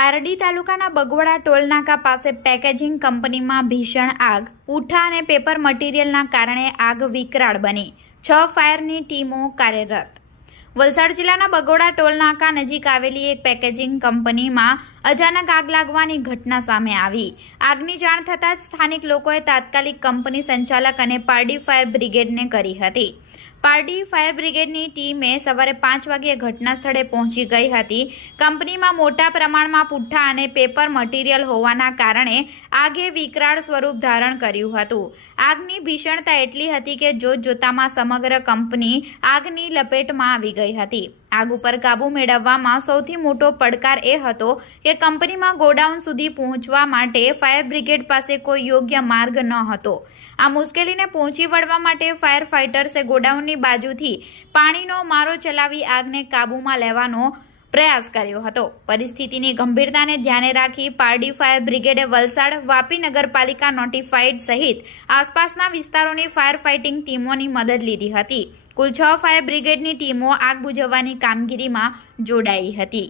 પારડી તાલુકાના બગવડા ટોલનાકા પાસે પેકેજિંગ કંપનીમાં ભીષણ આગ. પૂઠા અને પેપર મટીરીયલના કારણે આગ વિકરાળ બની. 6 ફાયરની ટીમો કાર્યરત. વલસાડ જિલ્લાના બગવડા ટોલનાકા નજીક આવેલી એક પેકેજિંગ કંપનીમાં અચાનક આગ લાગવાની ઘટના સામે આવી. આગની જાણ થતાં જ સ્થાનિક લોકોએ તાત્કાલિક કંપની સંચાલક અને પારડી ફાયર બ્રિગેડને કરી હતી. પારડી ફાયર બ્રિગેડની ટીમે સવારે 5 વાગ્યે ઘટના સ્થળે પહોંચી ગઈ હતી. કંપનીમાં મોટા પ્રમાણમાં પુઠ્ઠા અને પેપર મટીરીયલ હોવાના કારણે આગે વિકરાળ સ્વરૂપ ધારણ કર્યું હતું. આગની ભીષણતા એટલી હતી કે જોતજોતામાં સમગ્ર કંપની આગની લપેટમાં આવી ગઈ હતી. આગ ઉપર કાબૂ મેળવવામાં સૌથી મોટો પડકાર એ હતો કે કંપનીમાં ગોડાઉન સુધી પહોંચવા માટે ફાયર બ્રિગેડ પાસે કોઈ યોગ્ય માર્ગ ન હતો. આ મુશ્કેલીને પહોંચી વળવા માટે ફાયર ફાઇટર્સે ગોડાઉનની બાજુથી પાણીનો મારો ચલાવી આગને કાબૂમાં લેવાનો પ્રયાસ કર્યો હતો. પરિસ્થિતિની ગંભીરતાને ધ્યાને રાખી પારડી ફાયર બ્રિગેડે વલસાડ, વાપી નગરપાલિકા નોટિફાઈડ સહિત આસપાસના વિસ્તારોની ફાયર ફાઇટિંગ ટીમોની મદદ લીધી હતી. કુલ 6 ફાયર બ્રિગેડની ટીમો આગ બુઝાવવાની કામગીરીમાં જોડાઈ હતી.